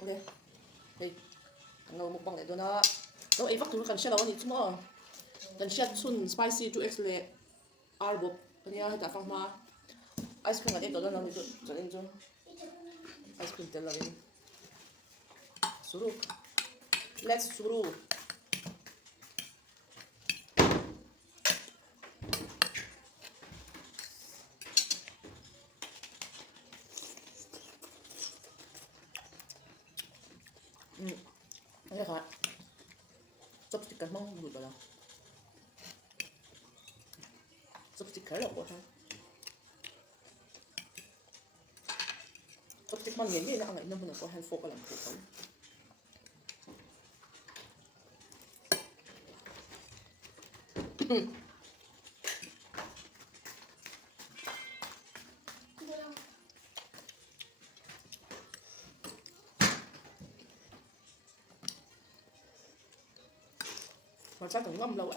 OK，嘿，我目光嚟到啦。咁 A faktor kan siya lawan ni cuma kan siya sun spicy 2x le arbok kanya ta fang ma ice cream kan ito lang nito janin jo ice cream tel lang suru let's suru Ano ka? Chopstick kan mang bulu ba lang? Chopstick ka lang ko ha? Chopstick man yan na ang ina mo na ko hand fork ka lang po ka. Masarap ang awmlo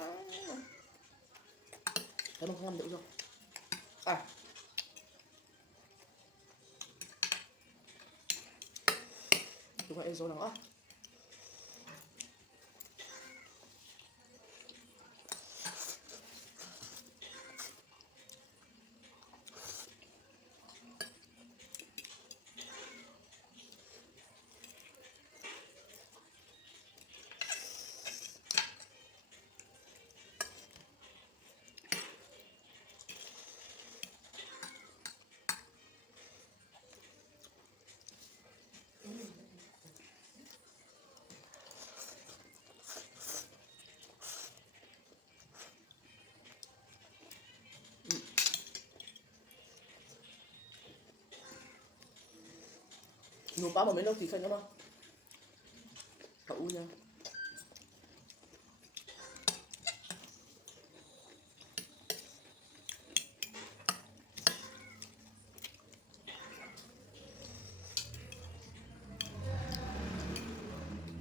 Ganun ka ngamlo ulo. Ito ka ezo lang Nụ pa mà mấy lâu thì khanh lắm cậu nha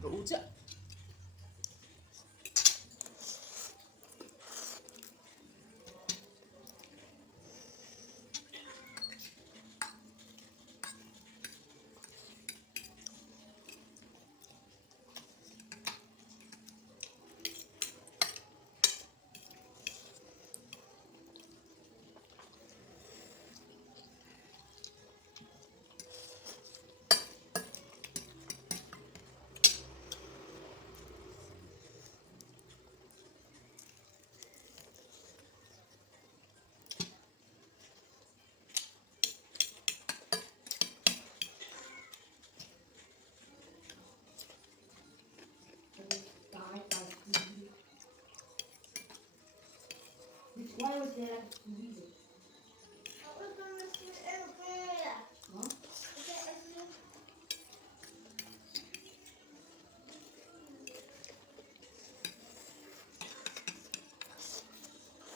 cậu chứ Why was there music?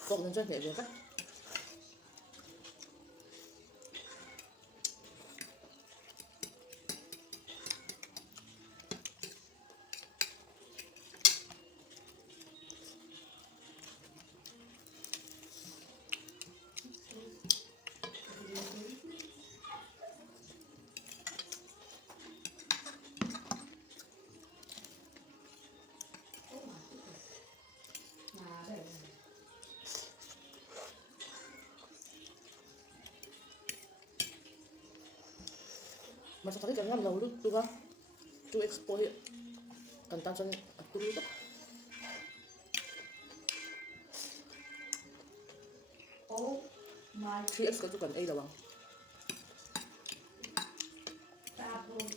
cậu nên chơi thể về cách masakit kan ngamlo lu tuh kan 2x po kan tansan at tuloy ito Oh my 3x ka tuh kan ay lawang tapos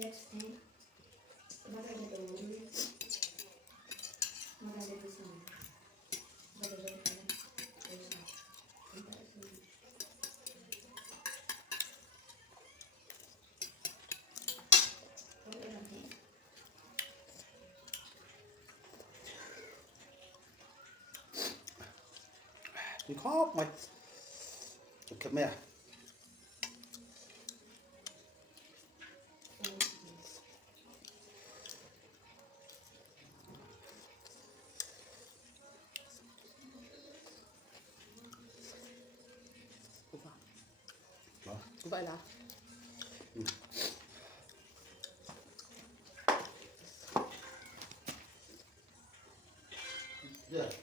next thing. I'm not gonna get the rotary. I'm not gonna get this one. But the red thing. There's not. Mình khó mày kẹp mẹ Cũng vậy là yeah.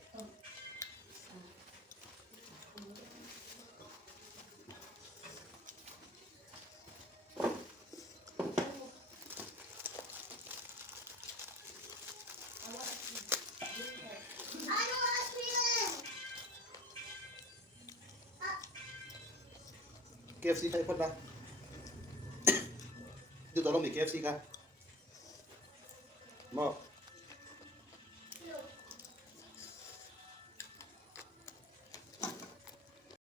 KFC hay phân ra từ đó nó bị KFC cả mà